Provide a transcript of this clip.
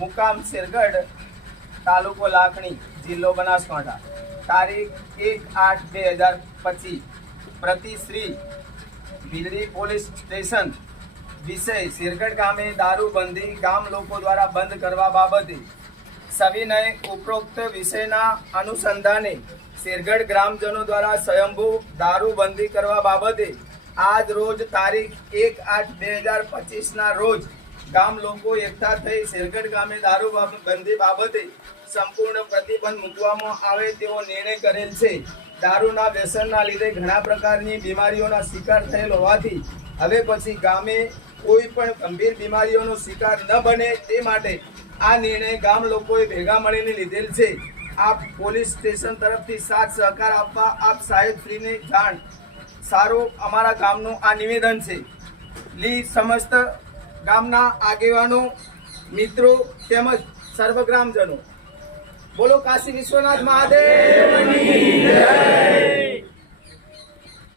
મુકામ શેરગઢ, તાલુકો લાખણી, જિલ્લો બનાસકાંઠા, તારીખ 1/8/2025, પ્રતિ શ્રી ભીલડી પોલીસ સ્ટેશન, વિષય શેરગઢ ગામે દારૂબંધી ગામ લોકો દ્વારા બંધ કરવા બાબતે સવિનય ઉપરોક્ત વિષયના અનુસંધાને શેરગઢ ગ્રામજનો દ્વારા સ્વયંભૂ દારૂબંધી કરવા બાબતે આજ રોજ તારીખ 1/8/2025 રોજ ગામ લોકો એકઠા થઈ શેરગઢ ગામે દારૂબંધી બાબતે સંપૂર્ણ પ્રતિબંધ મૂકવામાં આવે તેવો નિર્ણય કરેલ છે। દારૂના વ્યસનના લીધે ઘણા પ્રકારની બીમારીઓના શિકાર થયેલ હોવાથી હવે પછી ગામે કોઈ પણ ગંભીર બીમારીઓનો શિકાર ન બને તે માટે આ નિર્ણય ગામ લોકોએ ભેગા મળીને લીધેલ છે। આપ પોલીસ સ્ટેશન તરફથી સાથ સહકાર આપવા આપ સાહેબશ્રીને જાણ સારું અમારા ગામનું આ નિવેદન છે। લી સમસ્ત ગામના આગેવાનો, મિત્રો તેમજ સર્વ ગ્રામજનો, બોલો કાશી વિશ્વનાથ મહાદેવની જય।